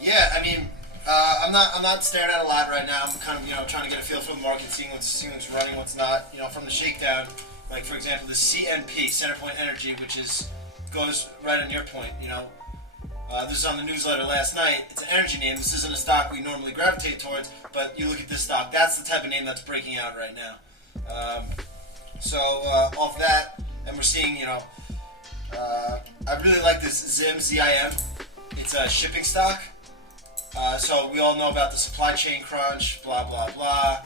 Yeah, I mean, I'm not staring at a lot right now. I'm kind of trying to get a feel for the market, seeing what's running, what's not. From the shakedown, like for example, the CNP Center Point Energy, which goes right on your point. This was on the newsletter last night. It's an energy name. This isn't a stock we normally gravitate towards, but you look at this stock. That's the type of name that's breaking out right now. So off that, and we're seeing, I really like this ZIM. It's a shipping stock. So we all know about the supply chain crunch, blah, blah, blah.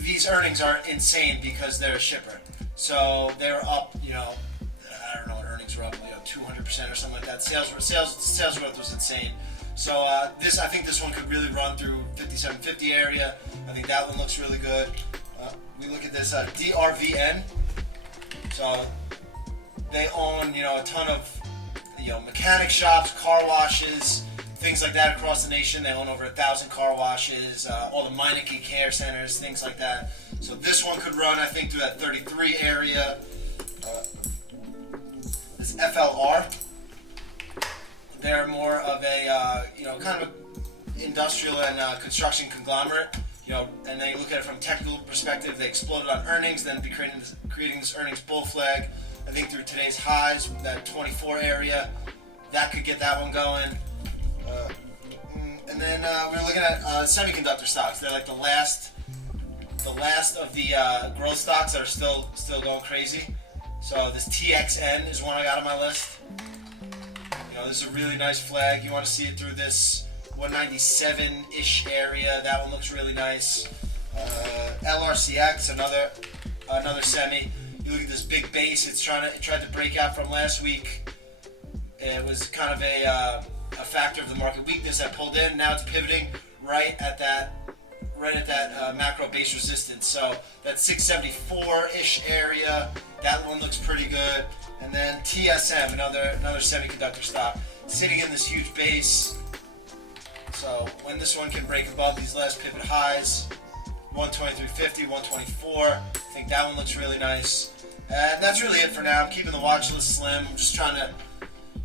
These earnings are insane because they're a shipper. So they were up, I don't know what earnings were up, 200% or something like that. Sales growth was insane. So I think this one could really run through 5750 area. I think that one looks really good. We look at this DRVN. So they own, a ton of, mechanic shops, car washes, things like that across the nation. They own over 1,000 car washes, all the Meineke care centers, things like that. So this one could run, I think, through that 33 area. This FLR, they're more of a, kind of industrial and construction conglomerate. And then you look at it from a technical perspective, they exploded on earnings, then be creating this earnings bull flag. I think through today's highs, that 24 area, that could get that one going. And then we're looking at semiconductor stocks. They're like the last of the growth stocks that are still going crazy. So this TXN is one I got on my list. This is a really nice flag. You want to see it through this 197-ish area. That one looks really nice. LRCX, another semi. You look at this big base. It tried to break out from last week. It was kind of a factor of the market weakness that pulled in. Now it's pivoting right at that macro base resistance. So that 674-ish area, that one looks pretty good. And then TSM, another semiconductor stock, sitting in this huge base. So when this one can break above these last pivot highs, 123.50, 124, I think that one looks really nice. And that's really it for now. I'm keeping the watch list slim. I'm just trying to,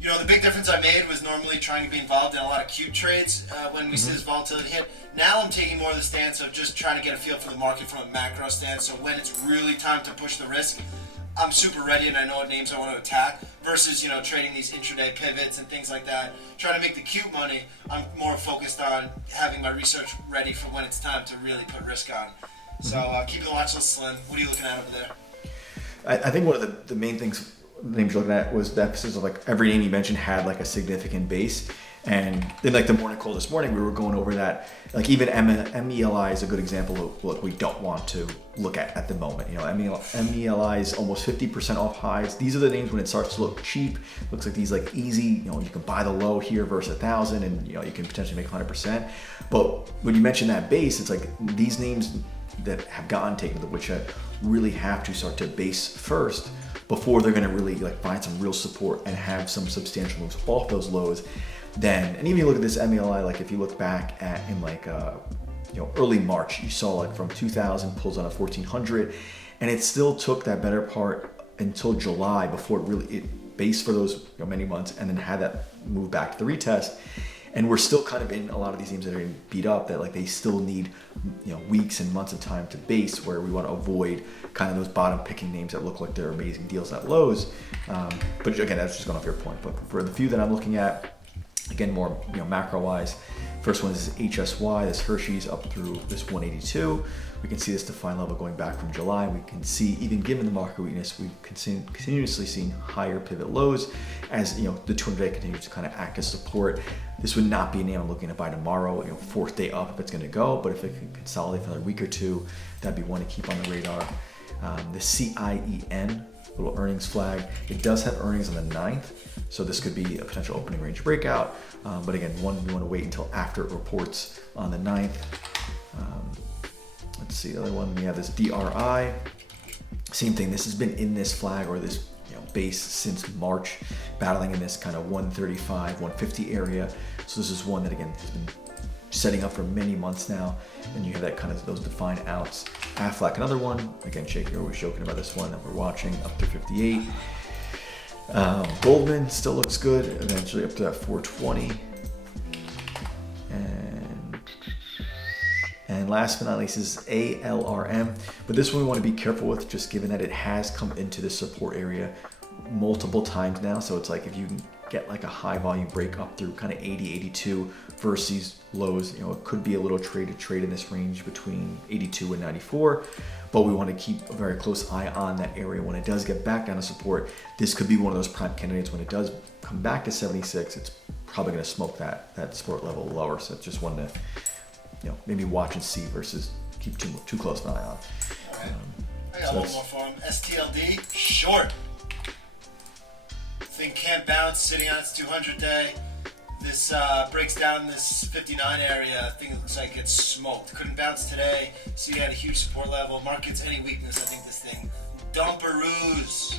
the big difference I made was normally trying to be involved in a lot of cute trades when we see this volatility hit. Now I'm taking more of the stance of just trying to get a feel for the market from a macro stance. So when it's really time to push the risk, I'm super ready and I know what names I want to attack versus, trading these intraday pivots and things like that. Trying to make the cute money, I'm more focused on having my research ready for when it's time to really put risk on. So keeping the watch list slim. What are you looking at over there? I think one of the main names you're looking at was the emphasis of like every name you mentioned had like a significant base. And then like the morning call this morning, we were going over that, like even MELI is a good example of what we don't want to look at the moment. MELI is almost 50% off highs. These are the names when it starts to look cheap. Looks like these like easy, you can buy the low here versus 1,000 and you can potentially make 100%. But when you mention that base, it's like these names that have gotten taken to which really have to start to base first before they're going to really like find some real support and have some substantial moves off those lows. Then, and even you look at this MELI, like if you look back at in like early March, you saw like from 2000 pulls on a 1400, and it still took that better part until July before it based for those many months, and then had that move back to the retest. And we're still kind of in a lot of these teams that are getting beat up that like they still need weeks and months of time to base, where we want to avoid kind of those bottom picking names that look like they're amazing deals at lows. But again, that's just going off your point. But for the few that I'm looking at, again, more macro wise, first one is HSY. This Hershey's up through this 182. We can see this defined level going back from July. We can see, even given the market weakness, we've continuously seen higher pivot lows as the 200-day continues to kind of act as support. This would not be a name I'm looking to buy tomorrow, fourth day up if it's going to go, but if it can consolidate for another week or two, that'd be one to keep on the radar. The CIEN, little earnings flag. It does have earnings on the 9th, so this could be a potential opening range breakout. But again, one we want to wait until after it reports on the 9th. Let's see, the other one, we have this DRI. Same thing, this has been in this flag or this base since March, battling in this kind of 135, 150 area. So this is one that again has been setting up for many months now, and you have that kind of those defined outs. Aflac, another one, again, Jake, you're always joking about this one that we're watching, up to 58. Goldman still looks good, eventually up to that 420. And last but not least is ALRM. But this one we want to be careful with, just given that it has come into the support area multiple times now. So it's like if you can get like a high volume break up through kind of 80, 82 versus these lows, it could be a little trade in this range between 82 and 94. But we want to keep a very close eye on that area. When it does get back down to support, this could be one of those prime candidates. When it does come back to 76, it's probably going to smoke that support level lower. So just wanted to, maybe watch and see versus keep too close an eye on. All right. I got one more for him. STLD, short. Thing can't bounce, sitting on its 200 day. This breaks down this 59 area. I think it looks like it's smoked. Couldn't bounce today. So you had a huge support level. Market's any weakness. I think this thing dumperoos.